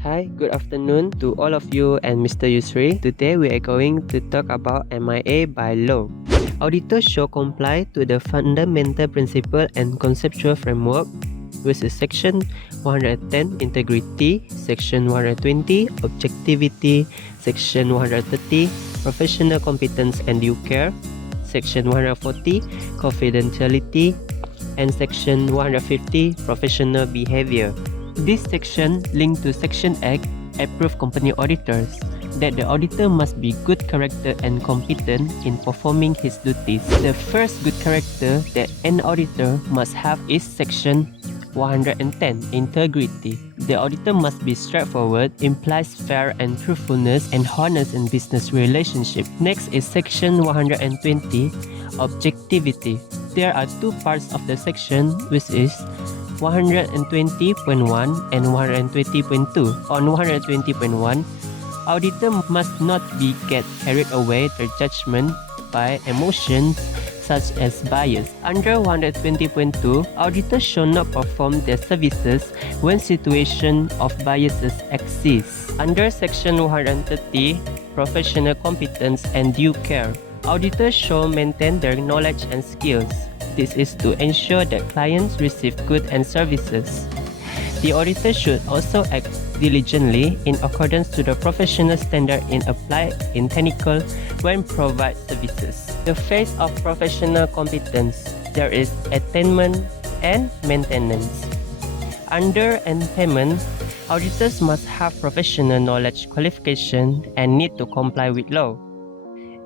Hi, good afternoon to all of you and Mr. Yusri. Today we are going to talk about MIA by law. Auditors should comply to the fundamental principle and conceptual framework, which is Section 110 integrity, Section 120 objectivity, Section 130 professional competence and due care, Section 140 confidentiality, and Section 150 professional behavior. This section linked to Section 8 approve company auditors that the auditor must be good character and competent in performing his duties. The first good character that an auditor must have is Section 110 integrity. The auditor must be straightforward, implies fair and truthfulness and honest in business relationship. Next is Section 120 objectivity. There are two parts of the section, which is 120.1 and 120.2. On 120.1, auditor must not be get carried away their judgment by emotions such as bias. Under 120.2, auditors should not perform their services when situation of biases exists. Under Section 130, professional competence and due care, auditors should maintain their knowledge and skills. This is to ensure that clients receive goods and services. The auditor should also act diligently in accordance to the professional standard in applied in technical when provide services. The phase of professional competence, there is attainment and maintenance. Under attainment, auditors must have professional knowledge qualification and need to comply with law.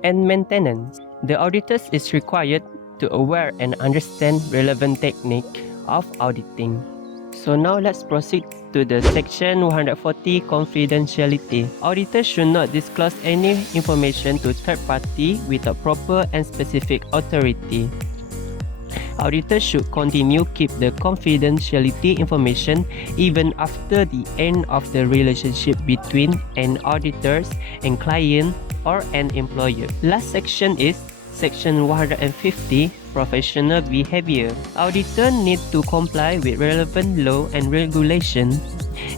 And maintenance, the auditors is required to aware and understand relevant technique of auditing. So now let's proceed to the Section 140 confidentiality. Auditors should not disclose any information to third party without proper and specific authority. Auditors should continue keep the confidentiality information even after the end of the relationship between an auditors and client or an employer. Last section is Section 150 professional behavior. Auditor need to comply with relevant law and regulation,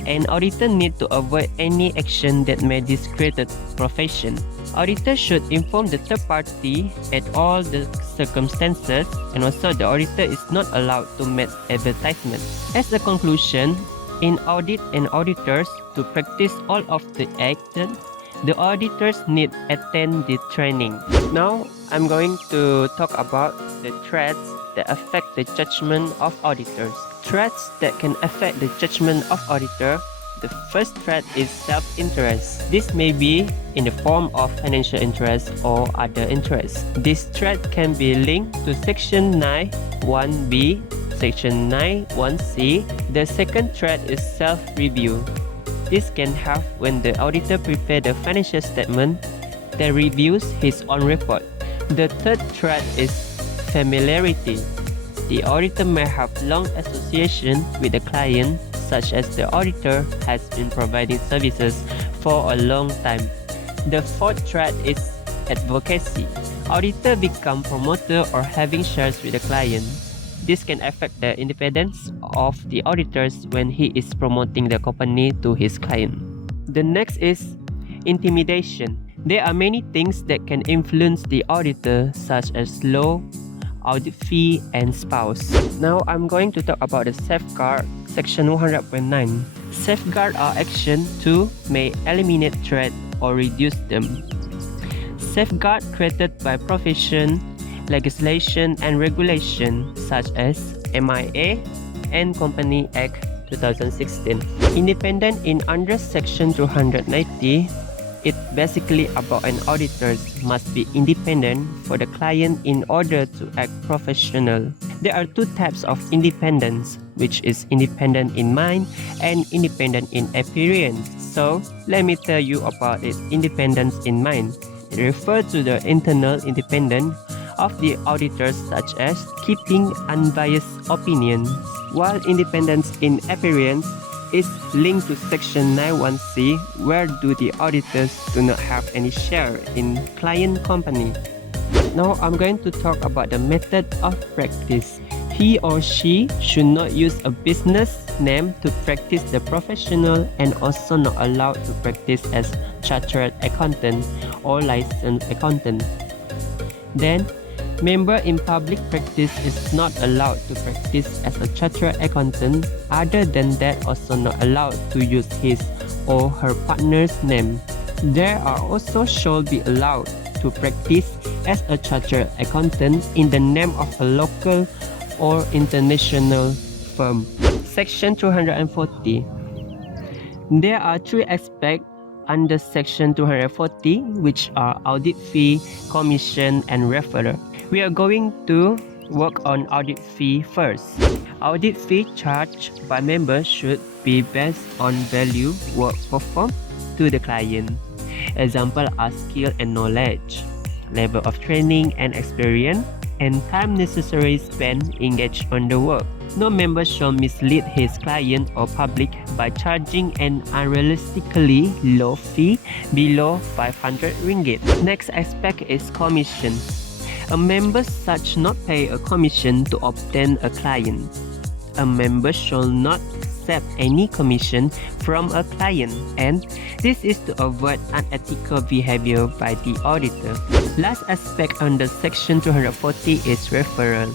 and auditor need to avoid any action that may discredit profession. Auditor should inform the third party at all the circumstances, and also the auditor is not allowed to make advertisement. As a conclusion, in audit and auditors to practice all of the acts, the auditors need attend the training. Now, I'm going to talk about the threats that affect the judgment of auditors. Threats that can affect the judgment of auditor. The first threat is self-interest. This may be in the form of financial interest or other interest. This threat can be linked to Section 9(1)(b), Section 9(1)(c). The second threat is self-review. This can have when the auditor prepares the financial statement that reviews his own report. The third threat is familiarity. The auditor may have long association with the client, such as the auditor has been providing services for a long time. The fourth threat is advocacy. Auditor become promoter or having shares with the client. This can affect the independence of the auditors when he is promoting the company to his client. The next is intimidation. There are many things that can influence the auditor, such as law, audit fee, and spouse. Now I'm going to talk about the safeguard, Section 100.9. Safeguard are action to may eliminate threat or reduce them. Safeguard created by profession, legislation and regulation such as MIA and Company Act 2016. Independent in under Section 290, it basically about an auditors must be independent for the client in order to act professional. There are two types of independence, which is independent in mind and independent in appearance. So let me tell you about it. Independence in mind. It refers to the internal independence of the auditors, such as keeping unbiased opinions, while independence in appearance is linked to Section 91C, where the auditors do not have any share in client company. Now I'm going to talk about the method of practice. He or she should not use a business name to practice the professional and also not allowed to practice as chartered accountant or licensed accountant. Then, member in public practice is not allowed to practice as a chartered accountant. Other than that, also not allowed to use his or her partner's name. There are also shall be allowed to practice as a chartered accountant in the name of a local or international firm. Section 240. There are three aspects under Section 240, which are audit fee, commission, and referral. We are going to work on audit fee first. Audit fee charged by members should be based on value work performed to the client. Example are skill and knowledge, level of training and experience, and time necessary spent engaged on the work. No member shall mislead his client or public by charging an unrealistically low fee below 500 ringgit. Next aspect is commission. A member such not pay a commission to obtain a client. A member shall not accept any commission from a client, and this is to avoid unethical behavior by the auditor. Last aspect under Section 240 is referral.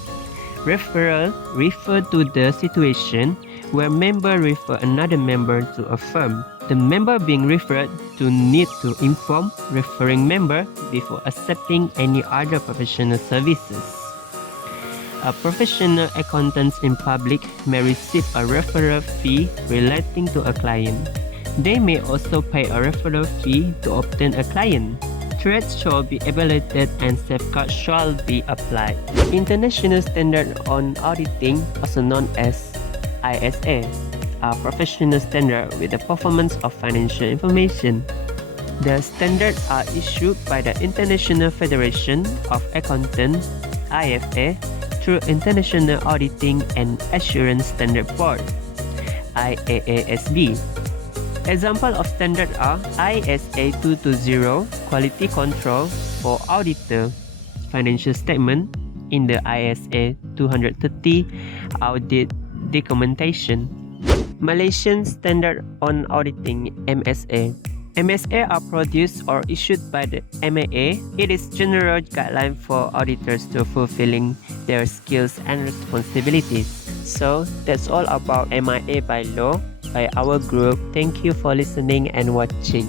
Referral refers to the situation where member refer another member to a firm. The member being referred to need to inform referring member before accepting any other professional services. A professional accountant in public may receive a referral fee relating to a client. They may also pay a referral fee to obtain a client. Threats shall be evaluated and safeguards shall be applied. International Standard on Auditing, also known as ISA, are professional standards with the performance of financial information. The standards are issued by the International Federation of Accountants (IFA) through International Auditing and Assurance Standard Board (IAASB). Examples of standards are ISA 220 Quality Control for Auditor Financial Statement in the ISA 230 Audit Documentation. Malaysian Standard on Auditing MSA. MSA are produced or issued by the MAA. It is general guideline for auditors to fulfilling their skills and responsibilities. So that's all about MIA by law by our group. Thank you for listening and watching.